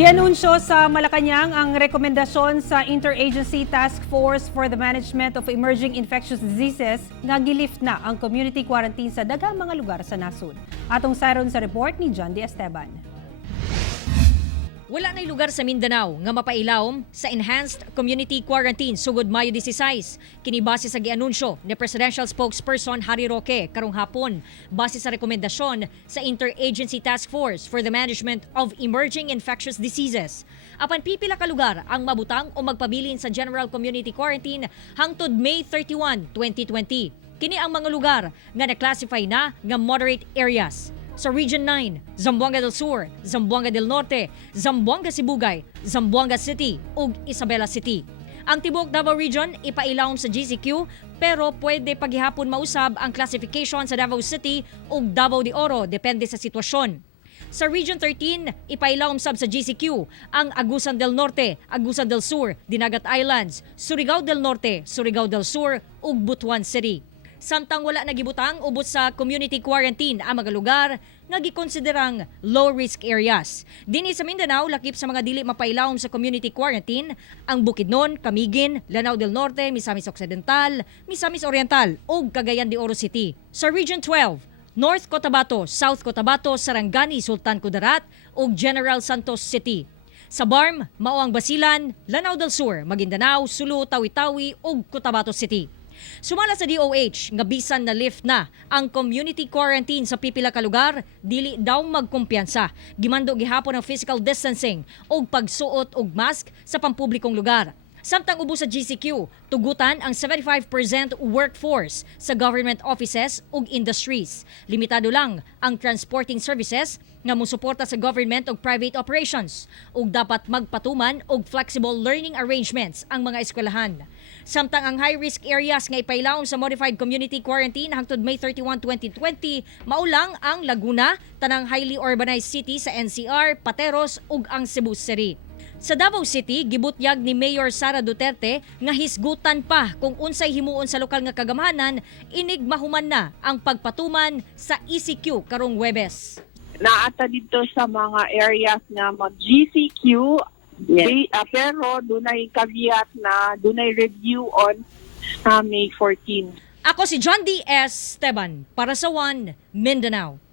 Gi-anunsyo sa Malacañang ang rekomendasyon sa Interagency Task Force for the Management of Emerging Infectious Diseases nga gilift na ang community quarantine sa daghang mga lugar sa nasud. Atong saron sa report ni John D. Esteban. Wala na'y lugar sa Mindanao nga mapailawom sa Enhanced Community Quarantine sugod Mayo 16. Kini base sa gi-anunsyo ni Presidential Spokesperson Harry Roque karong hapon base sa rekomendasyon sa Interagency Task Force for the Management of Emerging Infectious Diseases. Apan pipila ka lugar ang mabutang o magpabilin sa General Community Quarantine hangtod May 31, 2020. Kini ang mga lugar nga na-classify na nga moderate areas. Sa Region 9, Zamboanga del Sur, Zamboanga del Norte, Zamboanga Sibugay, Zamboanga City ug Isabela City. Ang Tibok Davao Region ipailawom sa GCQ pero pwede paghihapon mausab ang classification sa Davao City ug Davao de Oro depende sa sitwasyon. Sa Region 13, ipailawom sab sa GCQ ang Agusan del Norte, Agusan del Sur, Dinagat Islands, Surigao del Norte, Surigao del Sur ug Butuan City. Samtang wala nagibutang ubos sa community quarantine ang mga lugar nga gikonsiderang low-risk areas. Dinhi sa Mindanao, lakip sa mga dili mapailawom sa community quarantine ang Bukidnon, Camiguin, Lanao del Norte, Misamis Occidental, Misamis Oriental ug Cagayan de Oro City. Sa Region 12, North Cotabato, South Cotabato, Sarangani, Sultan Kudarat ug General Santos City. Sa BARM, mao ang Basilan, Lanao del Sur, Maguindanao, Sulu, Tawi-Tawi ug Cotabato City. Sumala sa DOH nga bisan na lift na ang community quarantine sa pipila ka lugar, dili daw magkumpiyansa. Gimando gihapon ang physical distancing ug pagsuot og mask sa pampublikong lugar. Samtang ubos sa GCQ, tugutan ang 75% workforce sa government offices ug industries. Limitado lang ang transporting services nga musuporta sa government ug private operations ug dapat magpatuman og flexible learning arrangements ang mga eskwelahan. Samtang ang high-risk areas nga ipailawom sa Modified Community Quarantine hangtod May 31, 2020, maulang ang Laguna, tanang highly urbanized city sa NCR, Pateros ug ang Cebu City. Sa Davao City, gibutyag ni Mayor Sara Duterte nga hisgutan pa kung unsay himuon sa lokal nga kagamhanan, inig mahuman na ang pagpatuman sa ECQ karong Huwebes. Naata dito sa mga areas na mag-GCQ, pero dunay caveat na dunay review on May 14. Ako si John D. Esteban para sa One Mindanao.